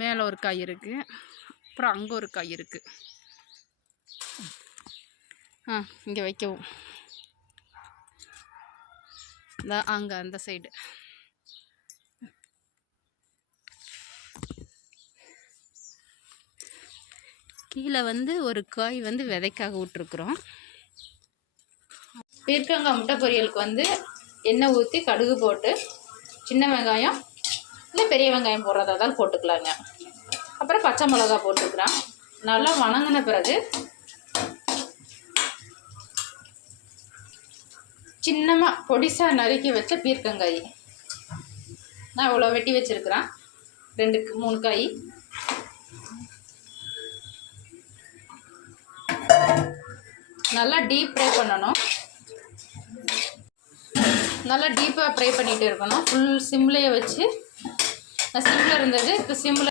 மேலே ஒரு காய் இருக்குது, அப்புறம் அங்கே ஒரு காய் இருக்குது. இங்கே வைக்கவும், அங்கே அந்த சைடு. கீழே ஒரு காய் விதைக்காக விட்டுருக்குறோம். பீர்க்கங்காய் முட்டை பொரியலுக்கு எண்ணெய் ஊற்றி கடுகு போட்டு சின்ன வெங்காயம் இல்லை பெரிய வெங்காயம் போடுறதா தான் போட்டுக்கலாங்க. அப்புறம் பச்சை மிளகா போட்டுக்கிறேன். நல்லா வணங்கின பிறகு சின்னமாக பொடிசாக நறுக்கி வச்ச பீர்க்கங்காய் நான் இவ்வளோ வெட்டி வச்சுருக்கிறேன். 2-3 காய் நல்லா டீப் ஃப்ரை பண்ணணும். நல்லா டீப்பாக ஃப்ரை பண்ணிகிட்டு இருக்கணும். ஃபுல் சிம்லேயே வச்சு, சிம்மில் இருந்தது இப்போ சிம்மில்